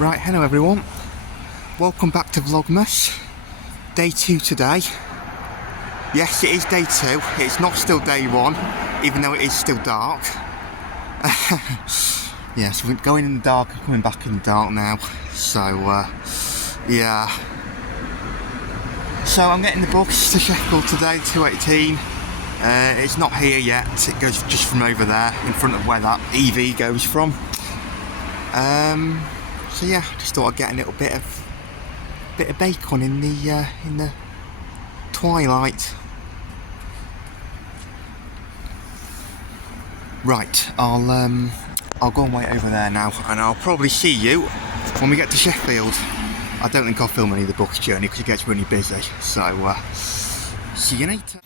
Right, hello everyone. Welcome back to Vlogmas. Day 2 today. Yes, it is day 2. It's not still day 1, even though it is still dark. Yes, we're going in the dark and coming back in the dark now. So, yeah. So I'm getting the bus to Sheffield today, 218. It's not here yet. It goes just from over there, in front of where that EV goes from. So yeah, just thought I'd get a little bit of bacon in the twilight. Right, I'll go and wait over there now, and I'll probably see you when we get to Sheffield. I don't think I'll film any of the bus journey because it gets really busy. So see you later.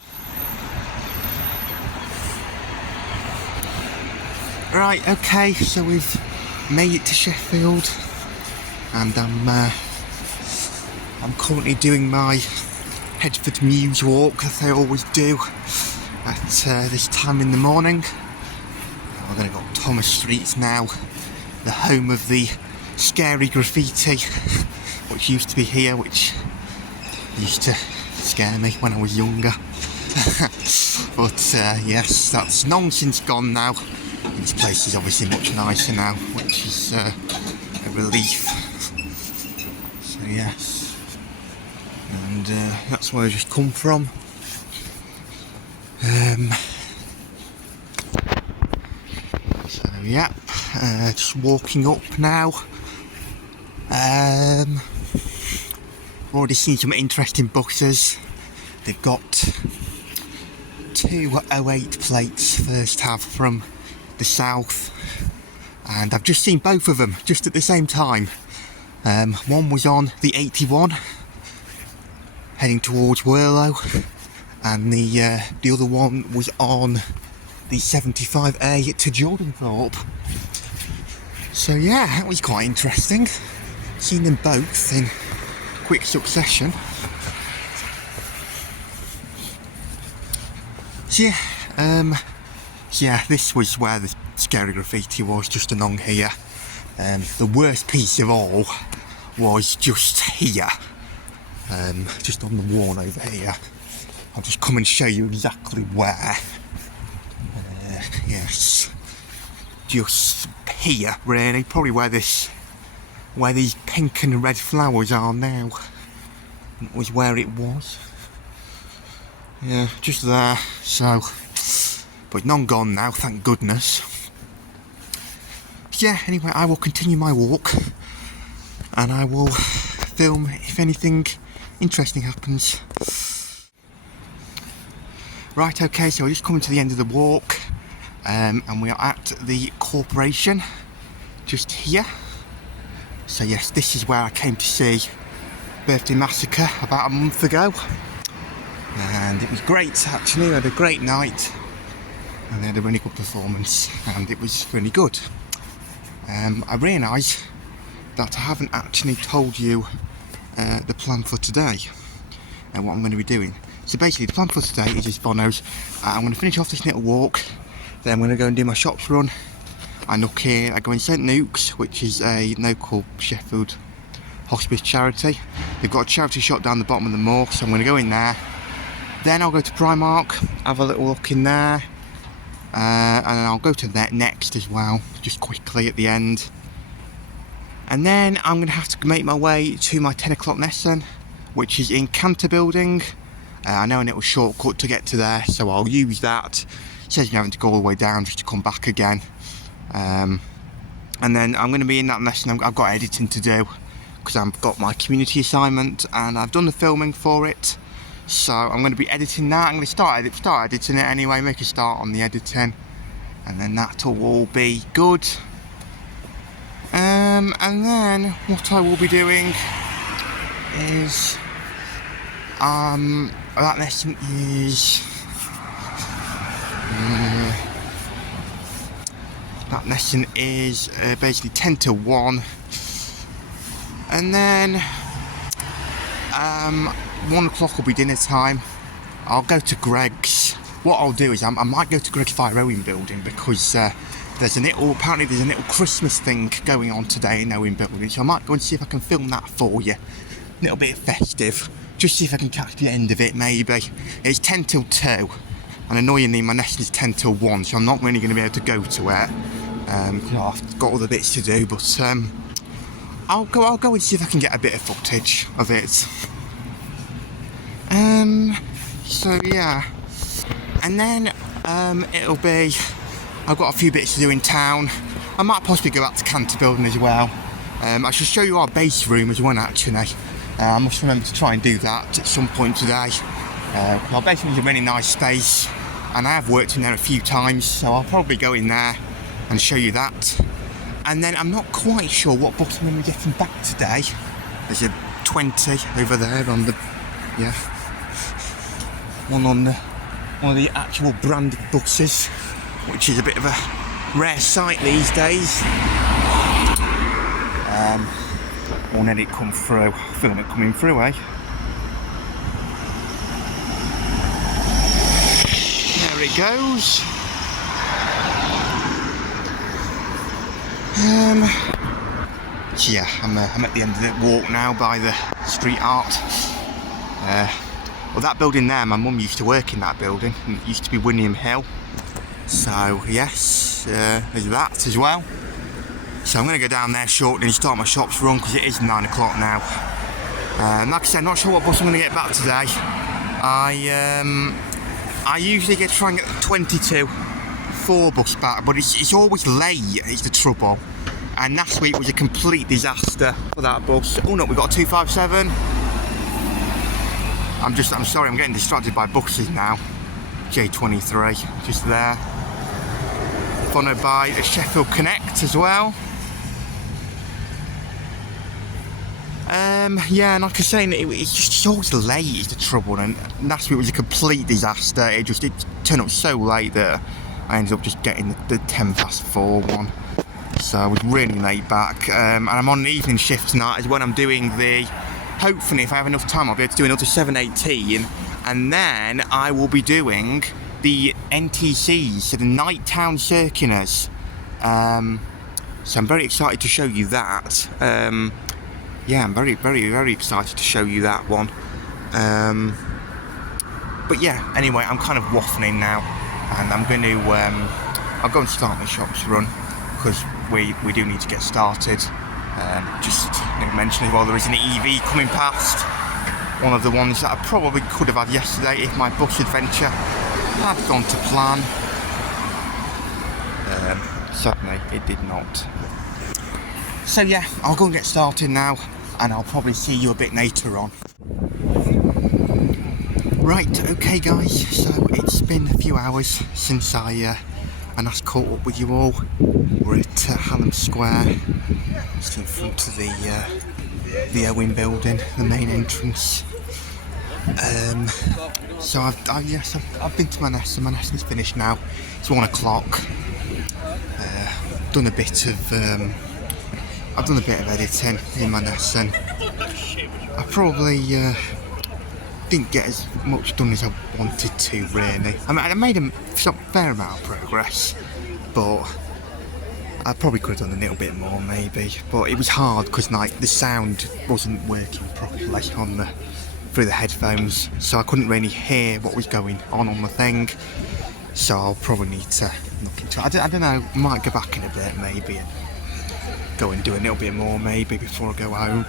Right, okay, so we've made it to Sheffield, and I'm currently doing my Hedford Mews walk that I always do at this time in the morning. We're going to go up Thomas Street now, the home of the scary graffiti, which used to be here, which used to scare me when I was younger. But yes, that's long since gone now. This place is obviously much nicer now, which is a relief. So yes, and that's where I just come from. So yeah, just walking up now. I've already seen some interesting buses. They've got 2 08 plates first half from the south, and I've just seen both of them just at the same time. One was on the 81 heading towards Worlow, and the other one was on the 75A to Jordanthorpe. So yeah, that was quite interesting, seeing them both in quick succession. So yeah, this was where the scary graffiti was, just along here. The worst piece of all was just here, just on the wall over here. I'll just come and show you exactly where. Yes, just here, really, probably where these pink and red flowers are now. That was where it was. Yeah, just there. So, but none gone now, thank goodness. Yeah, anyway, I will continue my walk, and I will film if anything interesting happens. Right, okay, so we're just coming to the end of the walk, and we are at the corporation, just here. So yes, this is where I came to see Birthday Massacre about a month ago, and it was great actually. We had a great night, and they had a really good performance, and it was really good. I realise that I haven't actually told you the plan for today and what I'm going to be doing. So basically the plan for today is as follows. I'm going to finish off this little walk, then I'm going to go and do my shops run. I go in St Luke's, which is a local Sheffield hospice charity. They've got a charity shop down the bottom of the moor, so I'm going to go in there. Then I'll go to Primark, have a little look in there. And then I'll go to that next as well, just quickly at the end. And then I'm going to have to make my way to my 10 o'clock lesson, which is in Cantor Building. I know a little shortcut to get to there, so I'll use that. It says you're having to go all the way down just to come back again. And then I'm going to be in that lesson. I've got editing to do, because I've got my community assignment and I've done the filming for it. So I'm going to be editing that. I'm going to start editing it anyway, make a start on the editing, and then that'll all be good. And then what I will be doing is that lesson is basically 10 to 1, and then 1 o'clock will be dinner time. I'll go to Greg's. What I'll do is I might go to Greg's Fire Rowing building, because apparently there's a little Christmas thing going on today in Owen Building, so I might go and see if I can film that for you. A little bit festive, just see if I can catch the end of it maybe. It's 10 till 2, and annoyingly my lesson is 10 till 1, so I'm not really going to be able to go to it. I've got other bits to do, but I'll go and see if I can get a bit of footage of it. So yeah, and then it'll be, I've got a few bits to do in town. I might possibly go out to Cantor Building as well. I should show you our base room as well actually. I must remember to try and do that at some point today. Our base room is a really nice space, and I have worked in there a few times, so I'll probably go in there and show you that. And then I'm not quite sure what bus I'm going to be getting back today. There's a 20 over there on the, yeah, one of the actual branded buses, which is a bit of a rare sight these days. Won't let it come through. Film it coming through, eh? There it goes. So yeah, I'm at the end of the walk now by the street art. Well, that building there, my mum used to work in that building, and it used to be William Hill. So yes, there's that as well. So I'm going to go down there shortly and start my shops run, because it is 9 o'clock now. Like I said, I'm not sure what bus I'm going to get back today. I usually try and get the 22/4 bus back, but it's always late, is the trouble. And last week was a complete disaster for that bus. Oh no, we've got a 257. I'm sorry, I'm getting distracted by buses now. J23, just there. Followed by a Sheffield Connect as well. Yeah, and like I was saying, it's always late is the trouble, and last week was a complete disaster. It turned up so late that I ended up just getting the 4 one. So I was really late back, and I'm on an evening shift tonight as well. I'm doing hopefully if I have enough time, I'll be able to do another 718, and then I will be doing the NTCs, so the Night Town Circulars. So I'm very excited to show you that. Yeah, I'm very, very, very excited to show you that one. But yeah, anyway, I'm kind of waffling now, and I'm going to, I'll go and start my shops run, because we do need to get started. Just mentioning, well, there is an EV coming past, one of the ones that I probably could have had yesterday if my bus adventure had gone to plan. Sadly, it did not. So yeah, I'll go and get started now, and I'll probably see you a bit later on. Right, okay guys, so it's been a few hours since I last caught up with you all. We're at Hallam Square, just in front of the Owen Building, the main entrance. So I've been to my lesson. My lesson's finished now. It's 1 o'clock. Done a bit of I've done a bit of editing in my lesson. I probably didn't get as much done as I wanted to, really. I mean, I made a fair amount of progress, but I probably could have done a little bit more, maybe. But it was hard because, like, the sound wasn't working properly through the headphones, so I couldn't really hear what was going on the thing. So I'll probably need to look into it. I don't know. I might go back in a bit, maybe, and go and do a little bit more, maybe, before I go home.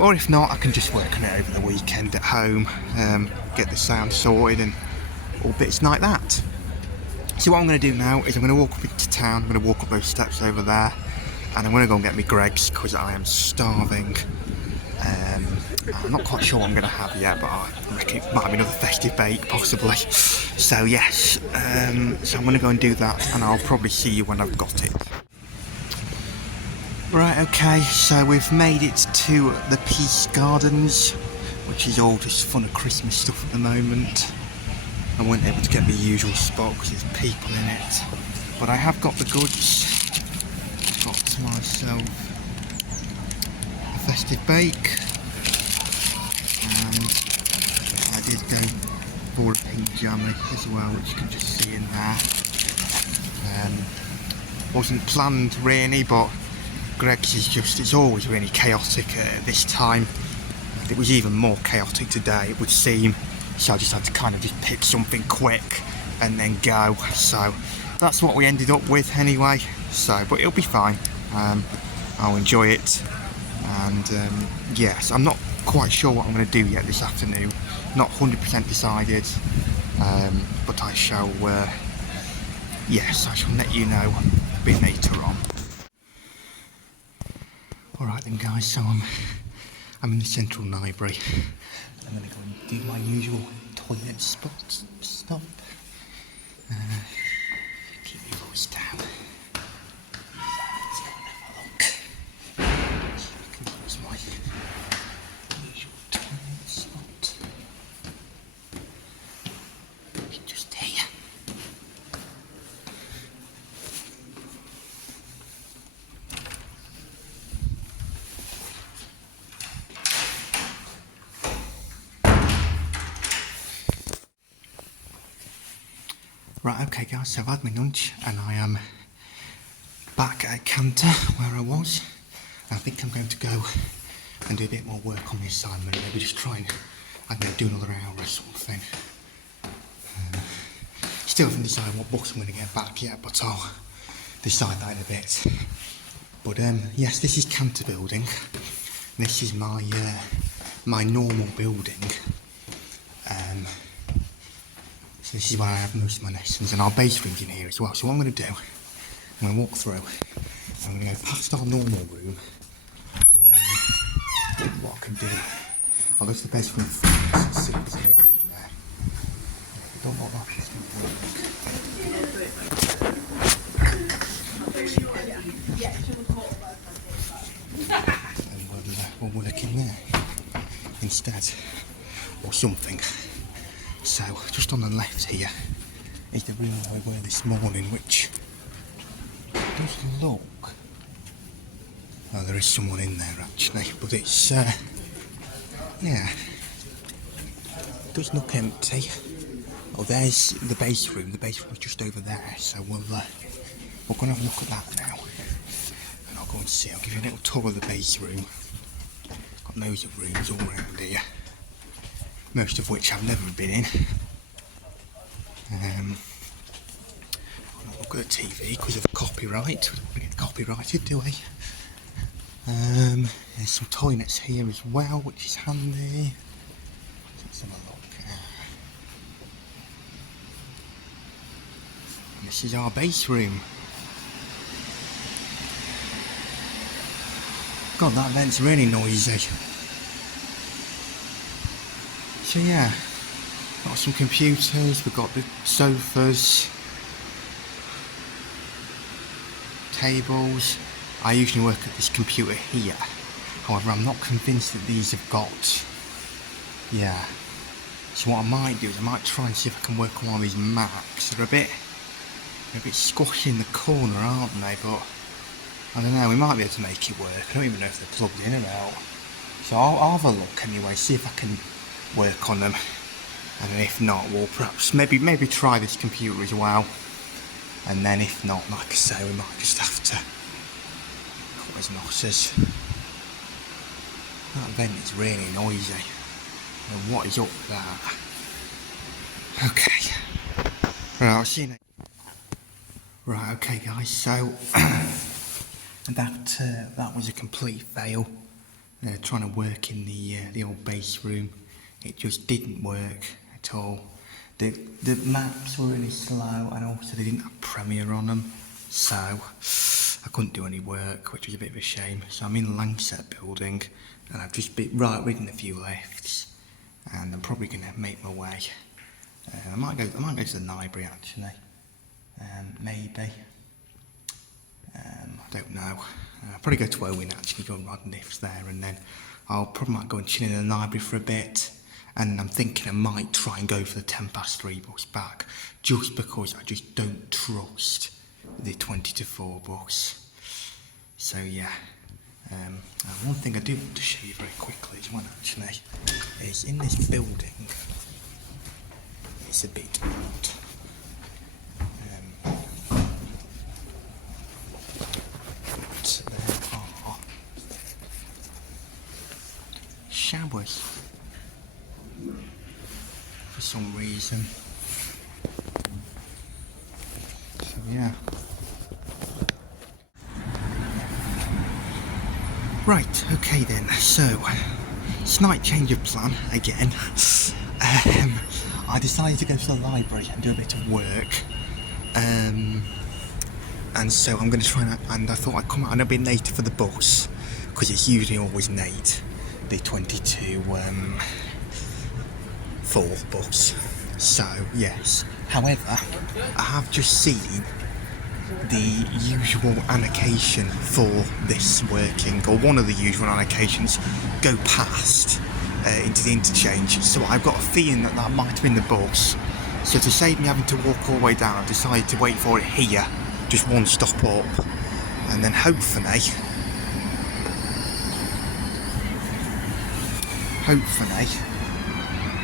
Or if not, I can just work on it over the weekend at home, get the sound sorted and all bits like that. So what I'm going to do now is I'm going to walk up into town. I'm going to walk up those steps over there, and I'm going to go and get me Greggs because I am starving. I'm not quite sure what I'm going to have yet, but I reckon it might be another festive bake, possibly. So yes, so I'm going to go and do that, and I'll probably see you when I've got it. Right, okay, so we've made it to the Peace Gardens, which is all just fun of Christmas stuff at the moment. I wasn't able to get the usual spot because there's people in it, but I have got the goods. I've got myself a festive bake, and I did go for a pink jammy as well, which you can just see in there. Wasn't planned really, but Greg's is just, it's always really chaotic at this time. It was even more chaotic today, it would seem. So I just had to kind of just pick something quick and then go. So that's what we ended up with anyway. So, but it'll be fine. I'll enjoy it. And yes, I'm not quite sure what I'm going to do yet this afternoon. Not 100% decided. But I shall, yes, I shall let you know a bit later on. Alright then guys, so I'm in the central library. I'm going to go and do my usual toilet stop. Keep your voice down. Let's go and have a look. See if I can use my usual toilet spot. It's just here. Right, okay guys, so I've had my lunch and I am back at Cantor where I was. I think I'm going to go and do a bit more work on the assignment, maybe just try and, I don't know, do another hour or something. Still haven't decided what books I'm going to get back yet, but I'll decide that in a bit. But yes, this is Cantor building. This is my my normal building. So this is where I have most of my lessons, and our base room's in here as well. So what I'm going to do, I'm going to walk through, I'm going to go past our normal room, and then what I can do, I'll go to the base room first and see if there's anyone in there. I don't know if it's going to work. And we'll look in there instead, or something. So, just on the left here is the room I were this morning, which does look... Oh, there is someone in there actually, but it's, yeah, it does look empty. Oh, there's the base room. The base room is just over there, so we're going to have a look at that now. And I'll go and see. I'll give you a little tour of the base room. Got loads of rooms all around here. Most of which I've never been in. I'll not look at the TV because of copyright. We get copyrighted, do we? There's some toilets here as well, which is handy. Let's have a look. And this is our base room. God, that vent's really noisy. So yeah, got some computers, we've got the sofas, tables. I usually work at this computer here. However, I'm not convinced that these have got, yeah. So what I might do is I might try and see if I can work on one of these Macs. They're a bit squashy in the corner, aren't they? But I don't know, we might be able to make it work. I don't even know if they're plugged in or out. So I'll have a look anyway, see if I can work on them, and then if not, we'll perhaps maybe try this computer as well, and then if not, like I say, we might just have to cut his losses. That vent is really noisy. And what is up there? Okay, right, I'll see you next. Right, okay guys, so that was a complete fail. Trying to work in the old base room. It just didn't work at all. The maps were really slow, and also they didn't have Premiere on them, so I couldn't do any work, which was a bit of a shame. So I'm in the Lancet building, and I've just ridden a few lifts, and I'm probably going to make my way. I might go to the library actually, maybe. I don't know. I'll probably go to Owen actually, go and ride lifts there, and then I'll probably might go and chill in the library for a bit. And I'm thinking I might try and go for the 3:10 bus back, just because I just don't trust the 20 to 4 bus. So yeah, one thing I do want to show you very quickly as well actually, is in this building, it's a bit odd. reason. So yeah. Right, okay then, so slight change of plan again. I decided to go to the library and do a bit of work. And so I'm going to try and I thought I'd come out and a bit later for the bus, because it's usually always late, the 22:04 bus. So yes, however, I have just seen the usual annotation for this working, or one of the usual annotations, go past into the interchange. So I've got a feeling that that might have been the bus. So to save me having to walk all the way down, I've decided to wait for it here, just one stop up, and then hopefully,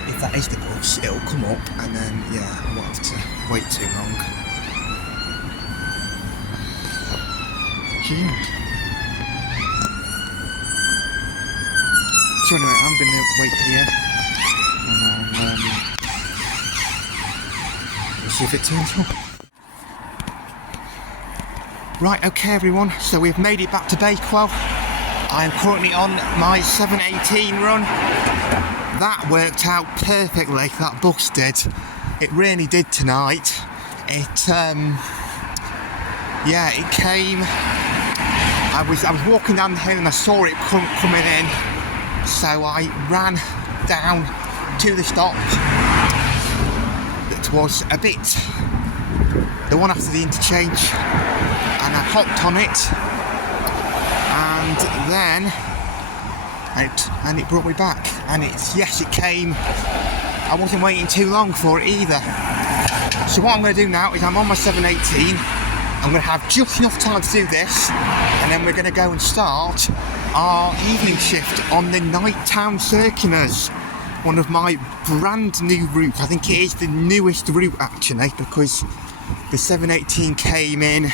if that is the bus, it'll come up, and then yeah, I won't have to wait too long. Cute. So anyway, I'm going to wait here, and we'll see if it turns up. Right, okay everyone, so we've made it back to Bakewell. I am currently on my 7:18 run. That worked out perfectly, that bus did. It really did tonight. It came. I was walking down the hill and I saw it coming in, so I ran down to the stop. That was a bit, the one after the interchange, and I hopped on it, and then it brought me back. And it came. I wasn't waiting too long for it either. So what I'm going to do now is I'm on my 7:18. I'm going to have just enough time to do this, and then we're going to go and start our evening shift on the Night Town Circulars, one of my brand new routes. I think it is the newest route actually, because the 7:18 came in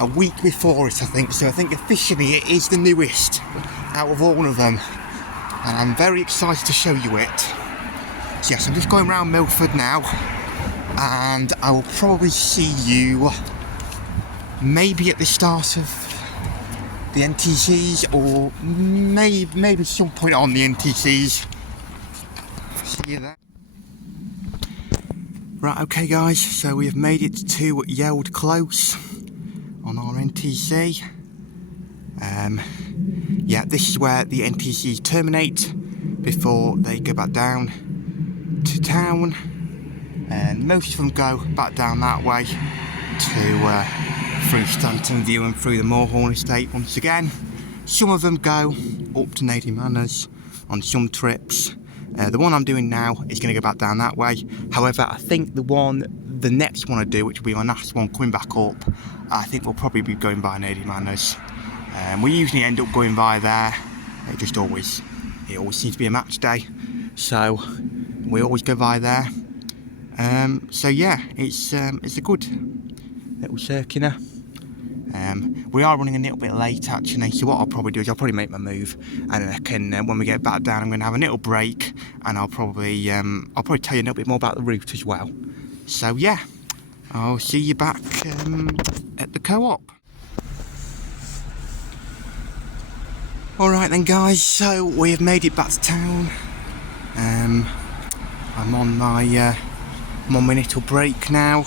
a week before it, I think. So I think officially it is the newest out of all of them, and I'm very excited to show you it. So yes, I'm just going around Milford now, and I will probably see you maybe at the start of the NTCs, or maybe some point on the NTCs. See you there. Right, okay guys, so we have made it to Yeld Close on our NTC. Yeah, this is where the NTCs terminate before they go back down to town, and most of them go back down that way to through Stanton View and through the Moorhorn Estate once again. Some of them go up to Nady Manors on some trips. The one I'm doing now is going to go back down that way. However, I think the next one I do, which will be my last one coming back up, I think we'll probably be going by Nady Manors. We usually end up going by there. It always seems to be a match day, so we always go by there. So yeah, it's a good little circular. We are running a little bit late actually, so what I'll probably do is I'll probably make my move, and I can when we get back down I'm going to have a little break, and I'll probably tell you a little bit more about the route as well. So yeah, I'll see you back at the co-op. Alright then guys, so we have made it back to town. I'm on my little break now.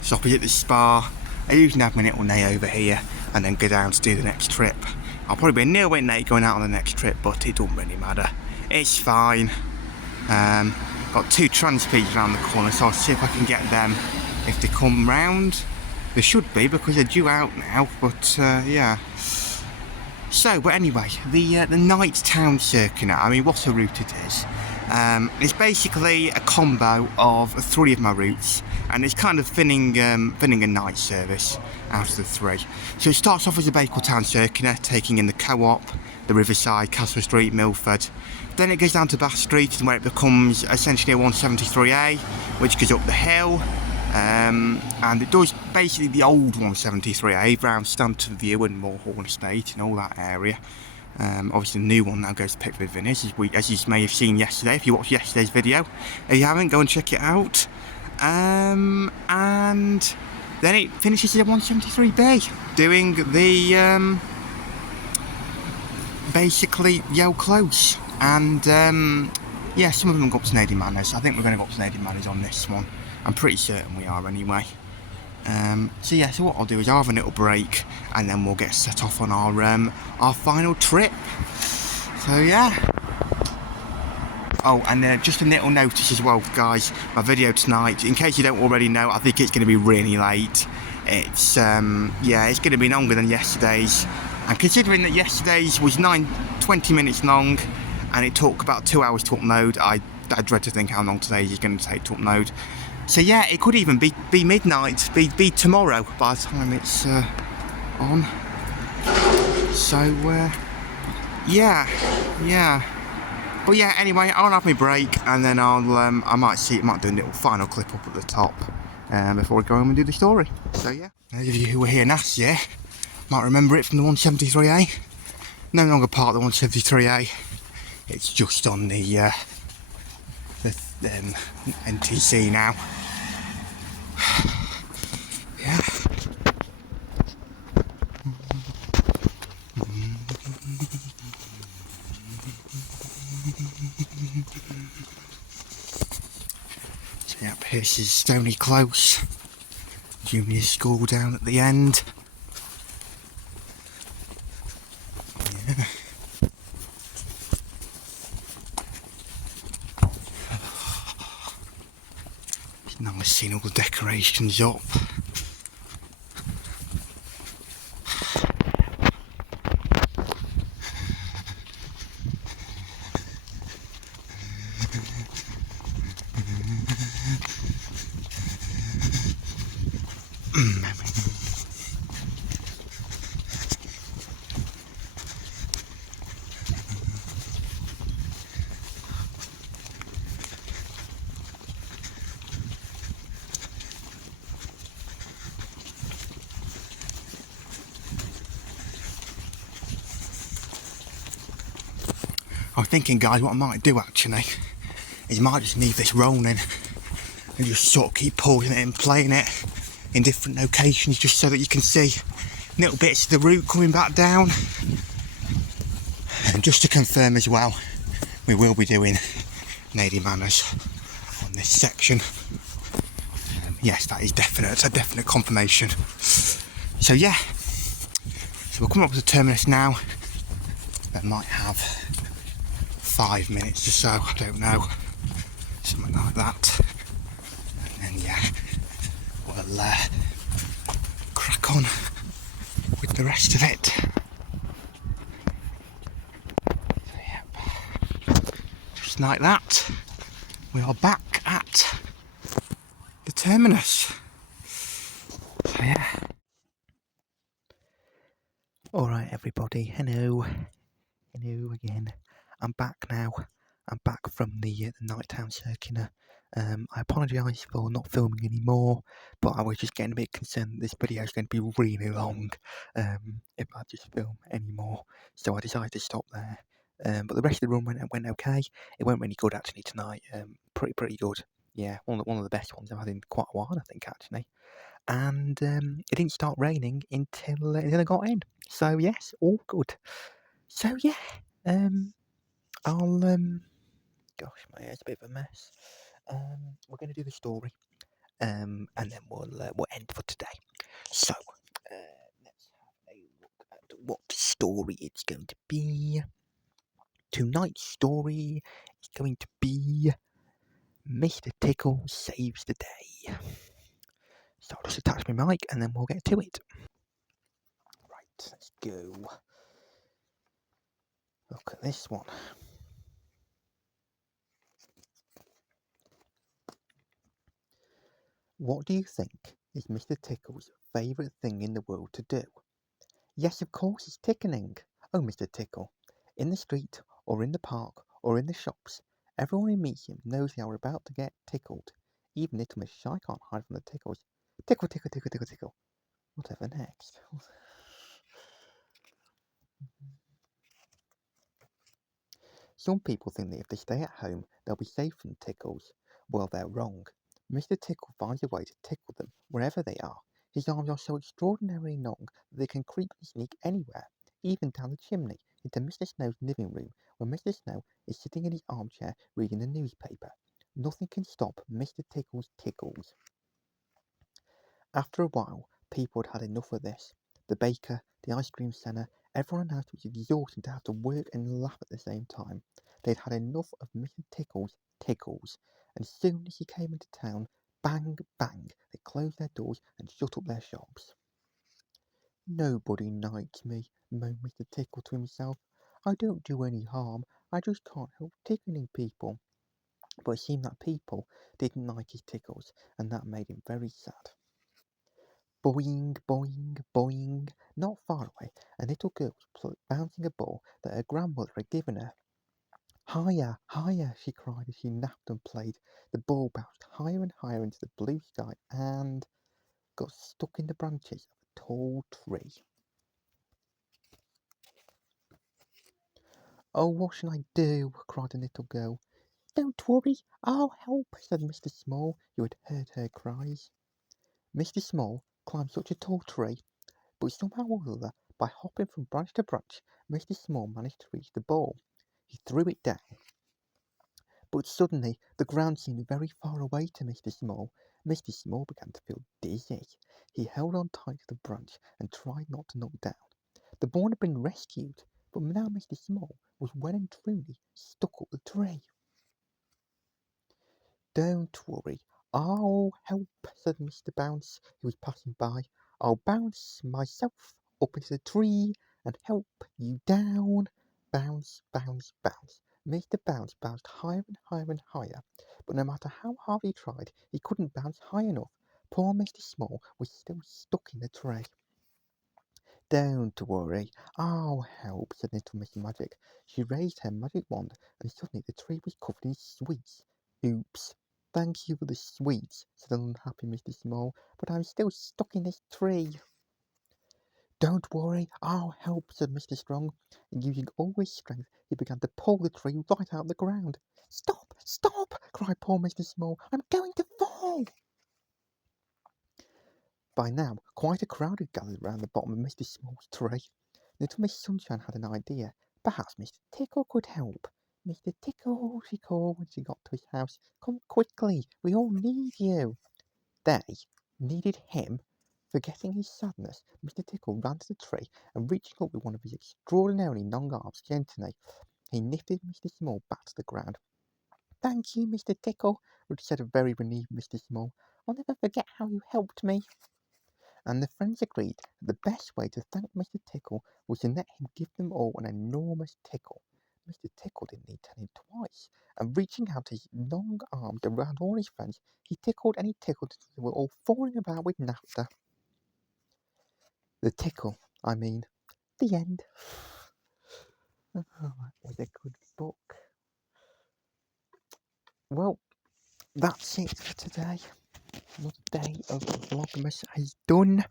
It's opposite the spa. I usually have my little nay over here and then go down to do the next trip. I'll probably be a little bit late going out on the next trip, but it doesn't really matter. It's fine. Got two trans speeds around the corner, so I'll see if I can get them if they come round. They should be, because they're due out now, but yeah. So, but anyway, the Night Town Circular, I mean, what a route it is. It's basically a combo of three of my routes, and it's kind of thinning a night service out of the three. So it starts off as a Bakewell Town Circular, taking in the Co-op, the Riverside, Castle Street, Milford. Then it goes down to Bath Street, where it becomes essentially a 173A, which goes up the hill. And it does basically the old 173A around Stanton View and Moorhorn Estate and all that area. Obviously the new one now goes to Pickford Vineyards, as you may have seen yesterday if you watched yesterday's video. If you haven't, go and check it out. And then it finishes at 173B, doing the basically Yale Close. And yeah, some of them go up to Nady Manors. I think we're going to go up to Nady Manors on this one. I'm pretty certain we are anyway. So yeah, so what I'll do is I'll have a little break and then we'll get set off on our final trip. So yeah. Oh, and just a little notice as well, guys. My video tonight, in case you don't already know, I think it's going to be really late. It's yeah, it's going to be longer than yesterday's. And considering that yesterday's was 20 minutes long, and it took about 2 hours to upload, I dread to think how long today's is going to take to upload. So yeah, it could even be midnight, be tomorrow by the time it's on. So yeah. But yeah, anyway, I'll have my break and then I might do a little final clip up at the top before we go home and do the story. So yeah, those of you who were here last year might remember it from the 173A. No longer part of the 173A. It's just on the NTC now. Yeah. So yeah, this is Stony Close, junior school down at the end. Yeah. It's nice seeing all the decorations up. I was thinking, guys, what I might do actually is I might just leave this rolling and just sort of keep pausing it and playing it in different locations just so that you can see little bits of the route coming back down. And just to confirm as well, we will be doing Nady Manors on this section. Yes, that is definite. It's a definite confirmation. So yeah, so we're coming up to the terminus now. That might have 5 minutes or so, I don't know, something like that. And then yeah, we'll crack on with the rest of it. So yeah, just like that, we are back at the terminus. So yeah. Alright everybody, hello again. I'm back now. I'm back from the Nighttown Circular. I apologise for not filming anymore, but I was just getting a bit concerned that this video is going to be really long if I just film anymore. So I decided to stop there. But the rest of the run went okay. It went really good actually tonight. Pretty good. Yeah, one of the best ones I've had in quite a while, I think actually. And it didn't start raining until I got in. So yes, all good. So yeah, I'll gosh, my hair's a bit of a mess. We're going to do the story, and then we'll end for today. So let's have a look at what story it's going to be. Tonight's story is going to be Mr. Tickle Saves the Day. So I'll just attach my mic and then we'll get to it. Right, let's go. Look at this one. What do you think is Mr. Tickle's favourite thing in the world to do? Yes, of course, it's tickling. Oh, Mr. Tickle. In the street, or in the park, or in the shops, everyone who meets him knows they are about to get tickled. Even little Miss Shy can't hide from the tickles. Tickle, tickle, tickle, tickle, tickle. Whatever next? Some people think that if they stay at home, they'll be safe from tickles. Well, they're wrong. Mr. Tickle finds a way to tickle them wherever they are. His arms are so extraordinarily long that they can creep and sneak anywhere, even down the chimney, into Mr. Snow's living room, where Mr. Snow is sitting in his armchair reading the newspaper. Nothing can stop Mr. Tickle's tickles. After a while, people had had enough of this. The baker, the ice cream seller, everyone announced it was exhausting to have to work and laugh at the same time. They'd had enough of Mr. Tickle's tickles, and soon as he came into town, bang, bang, they closed their doors and shut up their shops. Nobody likes me, moaned Mr. Tickle to himself. I don't do any harm, I just can't help tickling people. But it seemed that people didn't like his tickles, and that made him very sad. Boing, boing, boing. Not far away, a little girl was bouncing a ball that her grandmother had given her. Higher, higher, she cried as she napped and played. The ball bounced higher and higher into the blue sky and got stuck in the branches of a tall tree. Oh, what shall I do? Cried the little girl. Don't worry, I'll help, said Mr. Small, who had heard her cries. Mr. Small climbed such a tall tree, but somehow or other, by hopping from branch to branch, Mr. Small managed to reach the ball. He threw it down, but suddenly the ground seemed very far away to Mr. Small. Mr. Small began to feel dizzy. He held on tight to the branch and tried not to knock down. The ball had been rescued, but now Mr. Small was well and truly stuck up the tree. Don't worry, I'll help, said Mr. Bounce, who was passing by. I'll bounce myself up into the tree and help you down. Bounce, bounce, bounce. Mr. Bounce bounced higher and higher and higher, but no matter how hard he tried, he couldn't bounce high enough. Poor Mr. Small was still stuck in the tree. Don't worry, I'll help, said little Miss Magic. She raised her magic wand, and suddenly the tree was covered in sweets. Oops. Thank you for the sweets, said the unhappy Mr. Small, but I'm still stuck in this tree. Don't worry, I'll help, said Mr. Strong, and using all his strength, he began to pull the tree right out of the ground. Stop! Stop! Cried poor Mr. Small. I'm going to fall! By now, quite a crowd had gathered round the bottom of Mr. Small's tree. Little Miss Sunshine had an idea. Perhaps Mr. Tickle could help. Mr. Tickle, she called when she got to his house. Come quickly, we all need you. They needed him. Forgetting his sadness, Mr. Tickle ran to the tree and reaching up with one of his extraordinarily long arms gently, he lifted Mr. Small back to the ground. Thank you, Mr. Tickle, said a very relieved Mr. Small. I'll never forget how you helped me. And the friends agreed that the best way to thank Mr. Tickle was to let him give them all an enormous tickle. Mr. Tickle didn't need telling twice, and reaching out his long arms around all his friends, he tickled and he tickled until they were all falling about with laughter. The tickle, I mean. The end. Oh, that was a good book. Well, that's it for today. Another day of Vlogmas is done.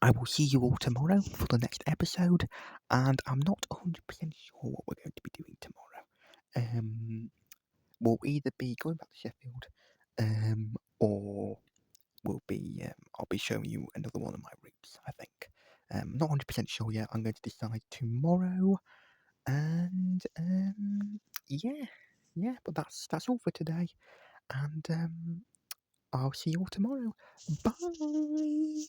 I will see you all tomorrow for the next episode, and I'm not 100% sure what we're going to be doing tomorrow. We'll either be going back to Sheffield, or we'll be I'll be showing you another one of my routes, I think. Not 100% sure yet. I'm going to decide tomorrow, and yeah. But that's all for today, and I'll see you all tomorrow. Bye.